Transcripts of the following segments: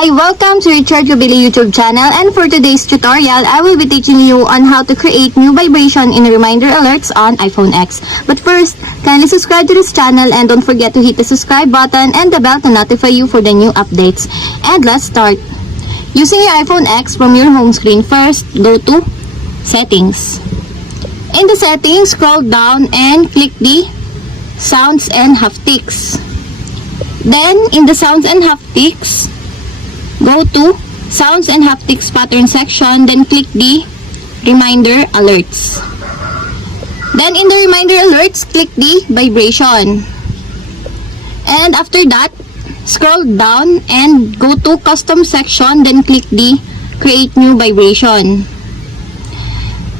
Hi! Welcome to your Cabile YouTube channel, and for today's tutorial, I will be teaching you on how to create new vibration in reminder alerts on iPhone X. But first, kindly subscribe to this channel and don't forget to hit the subscribe button and the bell to notify you for the new updates. And let's start. Using your iPhone X from your home screen, first, go to Settings. In the settings, scroll down and click the Sounds and Haptics. Then, in the Sounds and Haptics, go to Sounds and Haptics Pattern section, then click the Reminder Alerts. Then in the Reminder Alerts, click the Vibration. And after that, scroll down and go to Custom section, then click the Create New Vibration.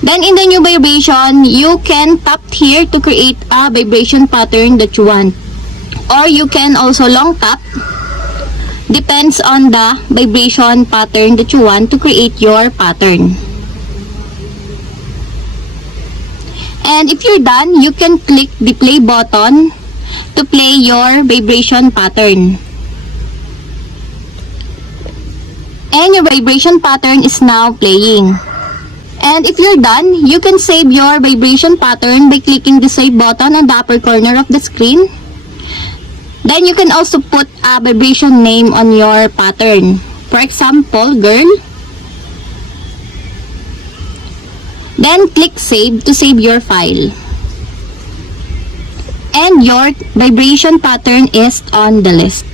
Then in the new vibration, you can tap here to create a vibration pattern that you want. Or you can also long tap. Depends on the vibration pattern that you want to create your pattern. And if you're done, you can click the play button to play your vibration pattern. And your vibration pattern is now playing. And if you're done, you can save your vibration pattern by clicking the save button on the upper corner of the screen. Then you can also put a vibration name on your pattern. For example, girl. Then click save to save your file. And your vibration pattern is on the list.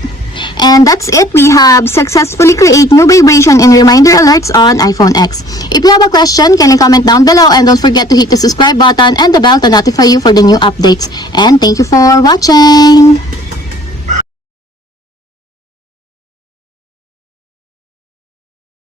And that's it. We have successfully created new vibration in reminder alerts on iPhone X. If you have a question, can you comment down below, and don't forget to hit the subscribe button and the bell to notify you for the new updates. And thank you for watching.